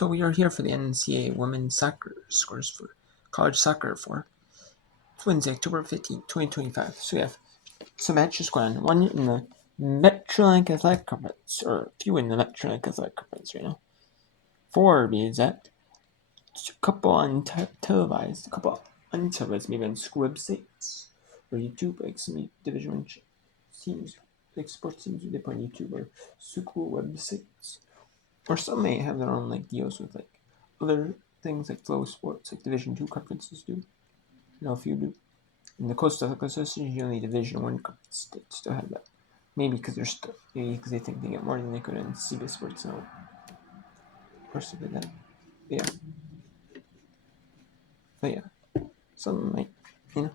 So we are here for the NCAA women's soccer scores for college soccer for Wednesday, October 15th, 2025. So we have some matches going on. One in the Metrolink Athletic Conference, or a few in the Metrolink Athletic Conference right now. 4 to be exact. A couple untelevised, maybe on school websites or YouTube, like some Division 1 teams, like sports teams, they put on YouTube or school websites. Or some may have their own like deals with like other things like Flow Sports, like Division 2 conferences do. A few do. In the Coastal Athletic Association, only Division 1 conference still have that. Maybe because they think they get more than they could in CBS Sports now. Or something like that. But yeah. Some like, the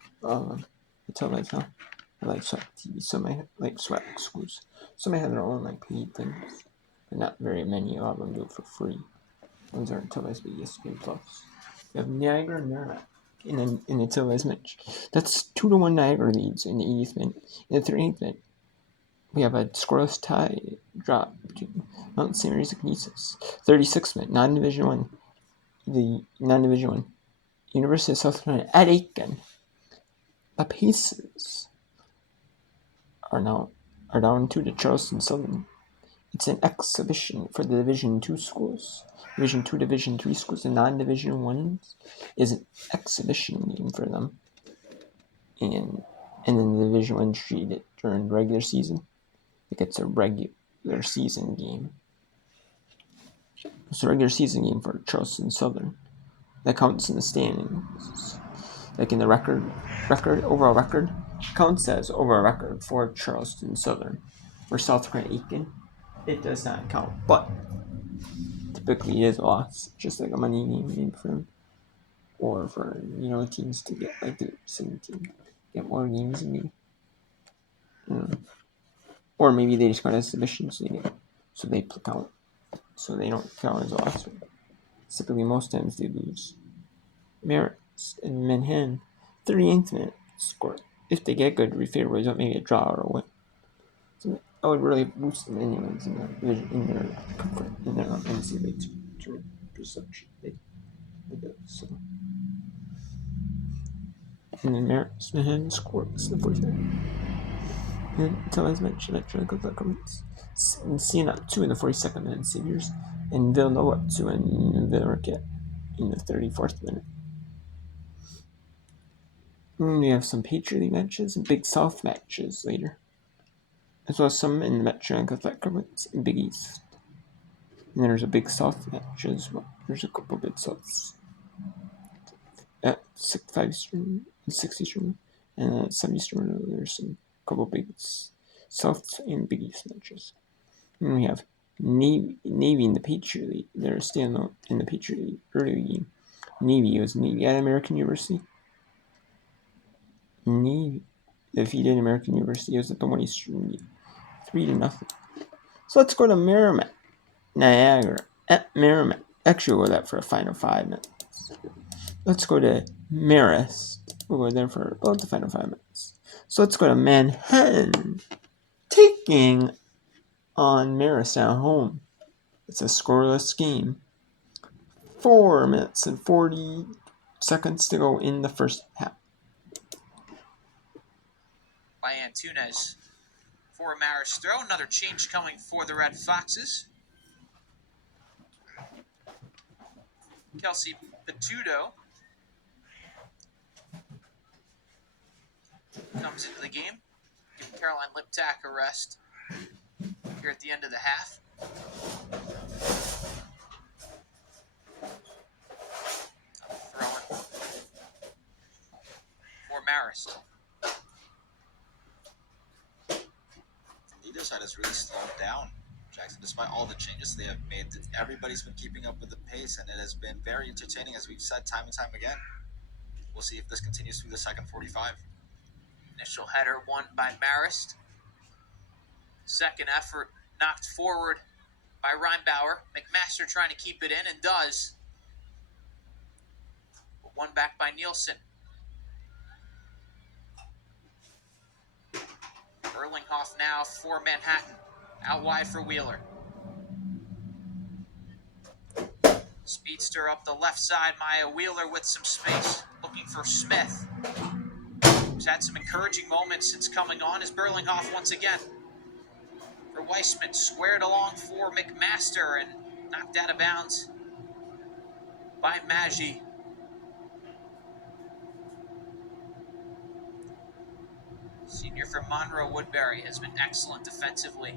televised now. I like SWAC TV. Some may like SWAC schools. Some may have their own like paid things. But not very many. A lot of them do it for free. Ones aren't televised by ESPN Plus. We have Niagara and Merrimack in the televised match. That's 2-1 Niagara leads in the 80th minute. In the 38th minute, we have a scoreless tie drop between Mount St. Mary's and Canisius. 36th minute, non-Division 1. The non-Division 1 University of South Carolina at Aiken. The Pacers are down 2 to Charleston Southern. It's an exhibition for the Division 2 schools. Division 2, Division 3 schools, the non-Division 1s is an exhibition game for them. And then the Division 1 treat it during regular season. It gets a regular season game. It's a regular season game for Charleston Southern. That counts in the standings. Like in the overall record, counts as overall record for Charleston Southern. For South Carolina Aiken, it does not count, but typically it is a loss, just like a money game maybe for them. Or for, teams to get, like the same team, get more games maybe. Or maybe they just got exhibitions, so they count. So they don't count as a loss. Typically, most times they lose. Marist and Manhattan, 38th minute score. If they get good favorable result, maybe a draw or a win. So I would really boost them anyways in their comfort, in their NCAA to perception. So. And then Marist and Manhattan scores the 43rd. And until as mentioned, electronic comments. Seeing up 2 in the 42nd minute, Saviors, and Villanova up 2 in Villarquette in the 34th minute. And we have some Patriot League matches and Big South matches later, as well as some in the Metrolink Athletic Conference in Big East. And then there's a Big South match as well. There's a couple Big Souths at 5 Eastern and 6 Eastern, and at 7 Eastern. There's some couple Big South and Big East matches. And we have Navy in the Patriot League. They're standing in the Patriot League earlier game. Navy at American University. Navy defeated American University. It was at the 1 Eastern game. 3-0. So let's go to Merrimack. Niagara at Merrimack. Actually, we'll go that for a final 5 minutes. Let's go to Marist. We'll go there for about the final 5 minutes. So let's go to Manhattan. Taking on Marist at home. It's a scoreless game. 4 minutes and 40 seconds to go in the first half. By Antunes for Marist throw. Another change coming for the Red Foxes. Kelsey Petudo comes into the game, giving Caroline Liptak a rest here at the end of the half. Throwing for Marist. Either side has really slowed down, Jackson, despite all the changes they have made. Everybody's been keeping up with the pace, and it has been very entertaining, as we've said time and time again. We'll see if this continues through the second 45. Initial header won by Marist. Second effort knocked forward by Reinbauer. McMaster trying to keep it in, and does. But one back by Nielsen. Erlinghoff now for Manhattan. Out wide for Wheeler. Speedster up the left side. Maya Wheeler with some space. Looking for Smith. Who's had some encouraging moments since coming on as Berlinghoff once again. For Weissman, squared along for McMaster and knocked out of bounds by Maggi. Senior from Monroe Woodbury has been excellent defensively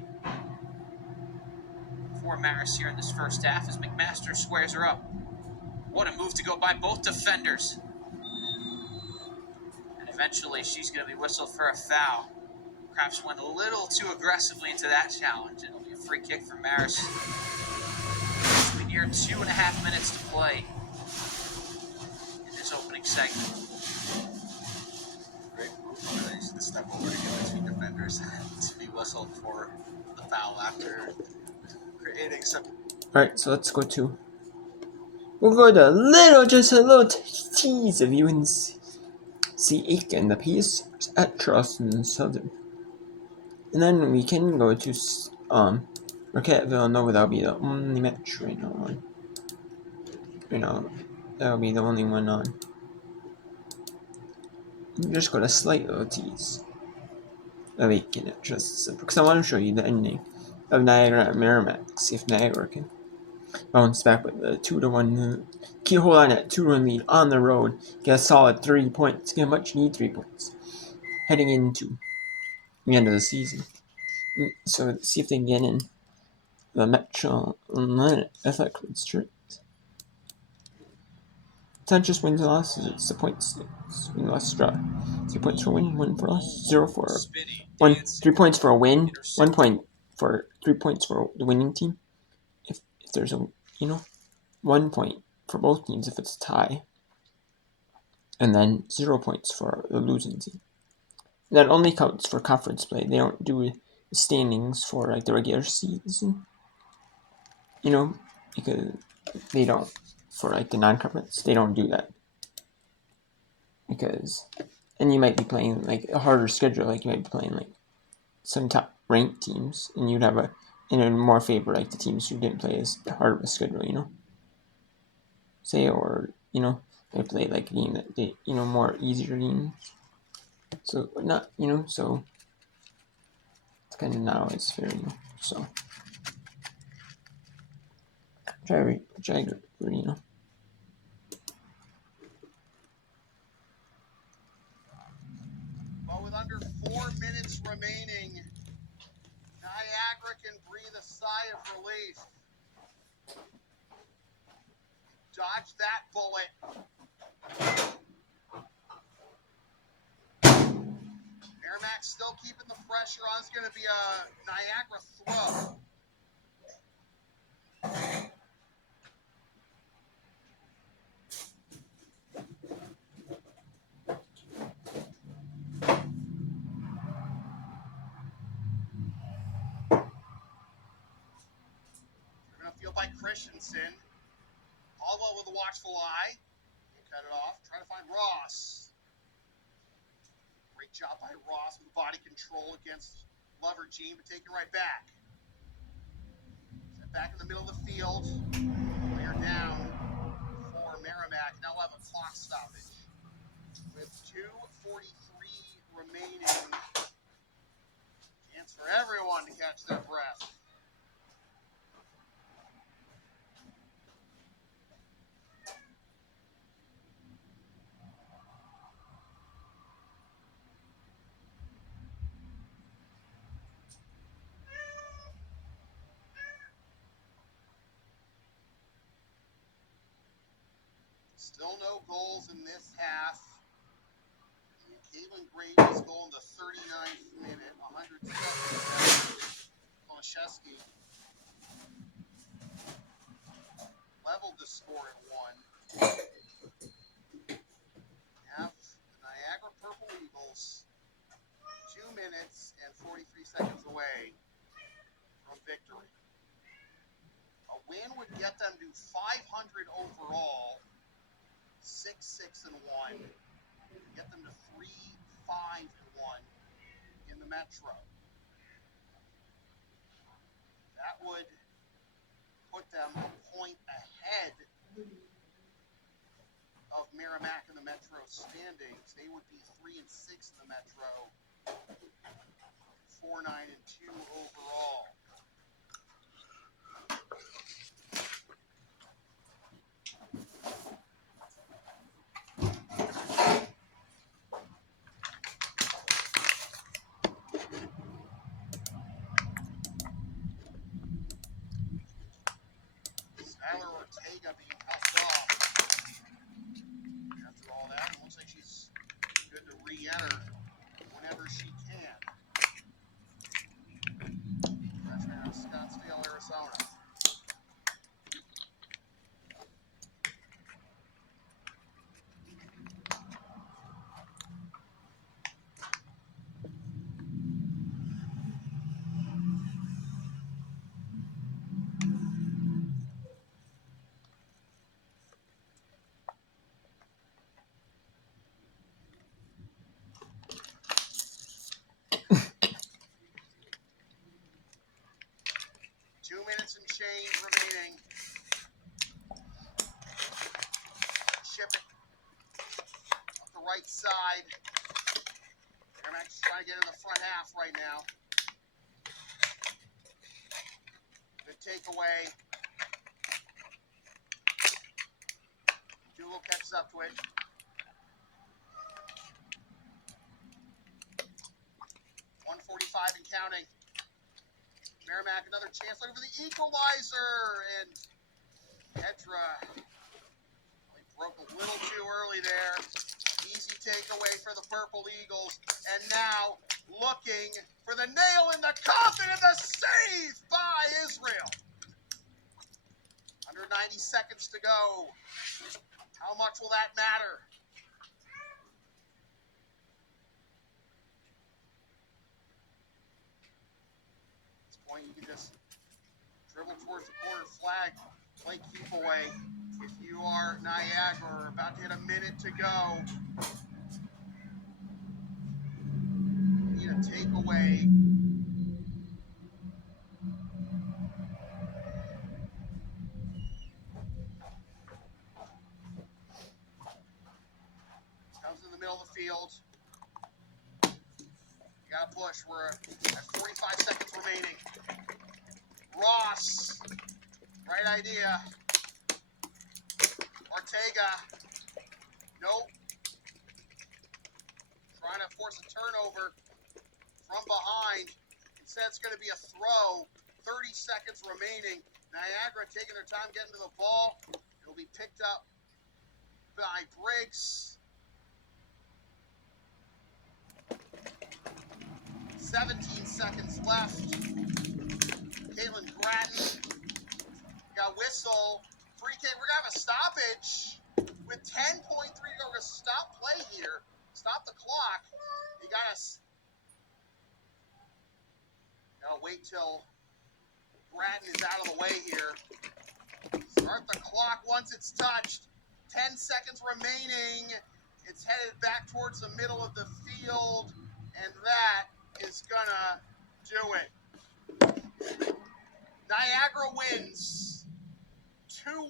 for Maris here in this first half as McMaster squares her up. What a move to go by both defenders. And eventually she's going to be whistled for a foul. Perhaps went a little too aggressively into that challenge. It'll be a free kick for Maris. We near 2.5 minutes to play in this opening segment. Great move. They should step over to get between defenders to be whistled for the foul after creating some. Alright, so let's go to. We'll go to just a little tease of UNC Aiken, the Pacers at Charleston Southern. And then we can go to Marquette Villanova. That'll be the only match right now. That'll be the only one on. You just got a slight little tease of Aiken at Charleston because I want to show you the ending of Niagara at Merrimack. See if Niagara can bounce back with the 2-1. Keep hold on at 2-1 lead on the road. Get a solid 3 points. Get much need 3 points heading into the end of the season. So see if they can get in the Metro Athletic District. It's not just wins and losses, it's the points. Win, loss, draw. 3 points for win, 1 for loss, 0 for 3 points for a win, 1 point for 3 points for the winning team. If there's a 1 point for both teams if it's a tie. And then 0 points for the losing team. That only counts for conference play. They don't do standings for like the regular season. Because they don't for like the non-conference. They don't do that. And you might be playing like a harder schedule. Like you might be playing like some top ranked teams, and you'd have a more favor like the teams who didn't play as hard of a schedule. They play like a game that they more easier games. So not so it's kind of not always fair. So try But with under 4 minutes remaining, Niagara can breathe a sigh of relief. Dodge that bullet. Merrimack still keeping the pressure on. It's going to be a Niagara throw. They're going to field by Christensen. Caldwell with a watchful eye. He cut it off. Trying to find Ross. Great job by Ross with body control against Lover Jean, but taking right back. Set back in the middle of the field. We are down for Merrimack. Now we'll have a clock stoppage. With 2:43 remaining. Chance for everyone to catch their breath. Still no goals in this half. And Caitlin Grady's goal in the 39th minute, 107. Kolashevsky leveled the score at 1. Have the Niagara Purple Eagles 2 minutes and 43 seconds away from victory. A win would get them to 500 overall. 6-6-1, get them to 3-5-1 in the Metro. That would put them a point ahead of Merrimack in the Metro standings. They would be 3 and 6 in the Metro, 4-9 and 2 overall. Skylar Ortega being helped off. After all that, it looks like she's good to re-enter whenever she can. Freshman out of Scottsdale, Arizona. And change remaining. Ship it up the right side. Merrimack's trying to get in the front half right now. Good takeaway. Doolittle catches up to it. .145 and counting. Merrimack another chance looking for the equalizer, and Petra broke a little too early there. Easy takeaway for the Purple Eagles, and now looking for the nail in the coffin, and the save by Israel. Under 90 seconds to go. How much will that matter? Point, you can just dribble towards the corner flag, play keep away. If you are Niagara, or about to hit a minute to go, you need a takeaway. Comes in the middle of the field. You gotta push. We're at 45 seconds remaining. Ross, right idea. Ortega, nope. Trying to force a turnover from behind. Instead, it's going to be a throw. 30 seconds remaining. Niagara taking their time getting to the ball. It'll be picked up by Briggs. 17 seconds left. Caitlin Gratton got whistle. Free kick. We're going to have a stoppage with 10.3 to go. We're going to stop play here. Stop the clock. You got to wait till Gratton is out of the way here. Start the clock once it's touched. 10 seconds remaining. It's headed back towards the middle of the field, and that is gonna do it. Niagara wins 2-1.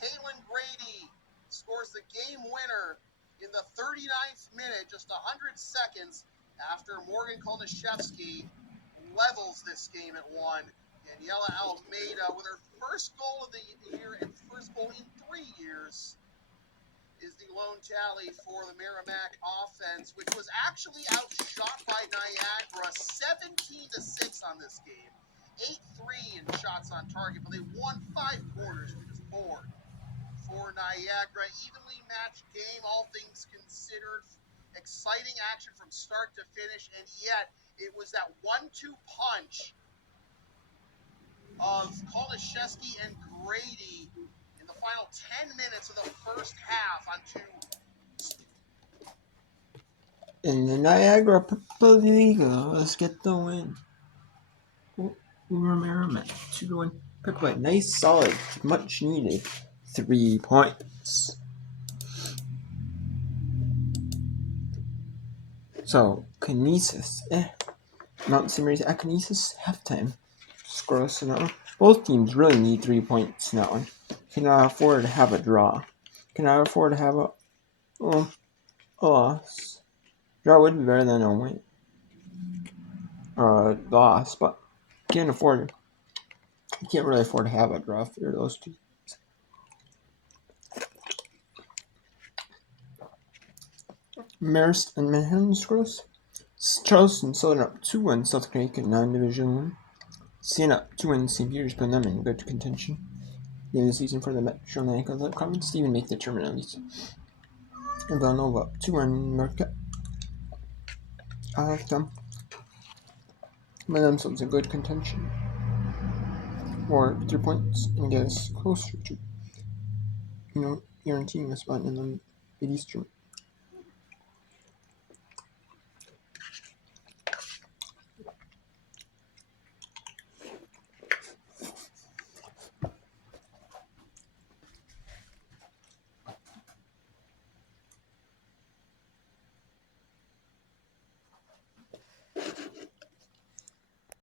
Caitlin Grady scores the game winner in the 39th minute, just 100 seconds after Morgan Kolniszewski levels this game at 1. Daniela Almeida, with her first goal of the year and first goal in 3 years, is the lone tally for the Merrimack offense, which was actually outshot by Niagara 17-6 on this game. 8-3 in shots on target, but they won 5 quarters to just 4 for Niagara. Evenly matched game, all things considered. Exciting action from start to finish, and yet it was that 1-2 punch of Kolniszewski and Grady in the final 10 minutes of the first half on 2. In the Niagara Purple Eagles, let's get the win. Over Merrimack, 2-1. Picked by nice, solid, much needed 3 points. So, Kinesis, Mountain St. Mary's at Kinesis, halftime. Scoreless enough. Both teams really need 3 points in that one. Cannot afford to have a draw. Cannot afford to have a loss. Draw would be better than a win or a loss, but can't really afford to have a draw for those two. Marist and Manhattan scores. Charleston Southern up 2-1 South Connecticut non-division 1. Siena up 2-1 St. Peter's, putting them in good contention. Game of the season for the Metro Atlantic Conference. Stephen make the tournament at least. And Villanova up 2-1 Marquette. I like them. But themselves in good contention. Or 3 points and get us closer to guaranteeing a spot in the Mid Eastern